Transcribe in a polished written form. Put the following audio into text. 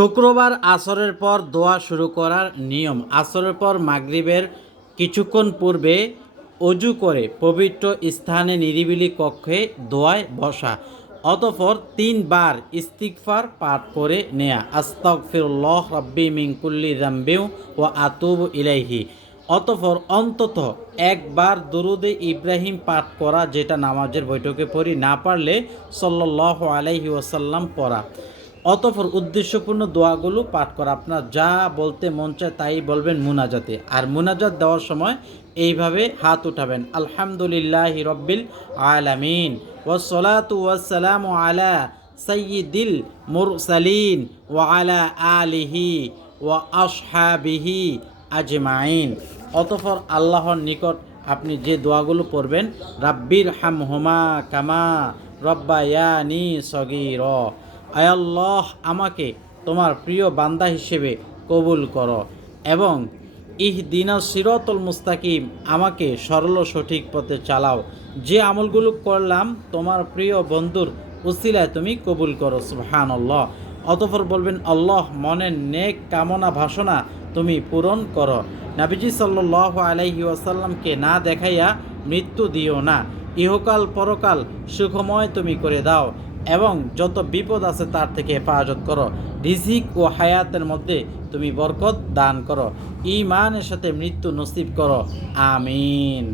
শুক্রবার আসরের পর দোয়া শুরু করার নিয়ম। আসরের পর মাগরিবের কিছুক্ষণ পূর্বে অজু করে পবিত্র স্থানে নিরিবিলি কক্ষে দোয়ায় বসা, অতঃপর ৩ বার ইস্তিগফার পাঠ করে নেয়া, আস্তাগফিরুল্লাহ রাব্বি মিন কুল্লি যামবি ওয়া আতুবু ইলাইহি। অতঃপর অন্তত একবার দুরুদে ইব্রাহিম পাঠ করা, যেটা নামাজের বৈঠকে পড়ি, না পারলে সাল্লাল্লাহু আলাইহি ওয়াসাল্লাম পড়া। অতঃপর উদ্দেশ্যপূর্ণ দোয়াগুলো পাঠ করা। আপনার যা বলতে মন চায় তাই বলবেন মুনাজাতে। আর মুনাজাত দেওয়ার সময় এইভাবে হাত উঠাবেন, আলহামদুলিল্লাহি রব্বিল আলামিন ওয়াসসালাতু ওয়াসসালামু আলা সাইয়্যিদিল মুরসালিন ওয়া আলা আলিহি ওয়া আসহাবিহি আজমাইন। অতঃপর আল্লাহর নিকট আপনি যে দোয়াগুলো পড়বেন, রাব্বির হামহুমা কামা রব্বায়ানি সগীরা, আয় আল্লাহ, আমাকে তোমার প্রিয় বান্দা হিসেবে কবুল করো এবং ইহদিনাস সিরাতাল মুস্তাকিম, আমাকে সরল সঠিক পথে চালাও। যে আমলগুলো করলাম তোমার প্রিয় বন্ধুর উসিলায় তুমি কবুল করো, সুবহানাল্লাহ। অতঃপর বলবেন, আল্লাহ, মনের নেক কামনা বাসনা তুমি পূরণ করো। নবীজি সাল্লাল্লাহু আলাইহি ওয়াসাল্লামকে না দেখাইয়া মৃত্যু দিও না, ইহকাল পরকাল সুখময় তুমি করে দাও এবং যত বিপদ আছে তার থেকে হেফাজত করো। রিজিক ও হায়াতের মধ্যে তুমি বরকত দান করো। ঈমানের সাথে মৃত্যু নসিব করো। আমিন।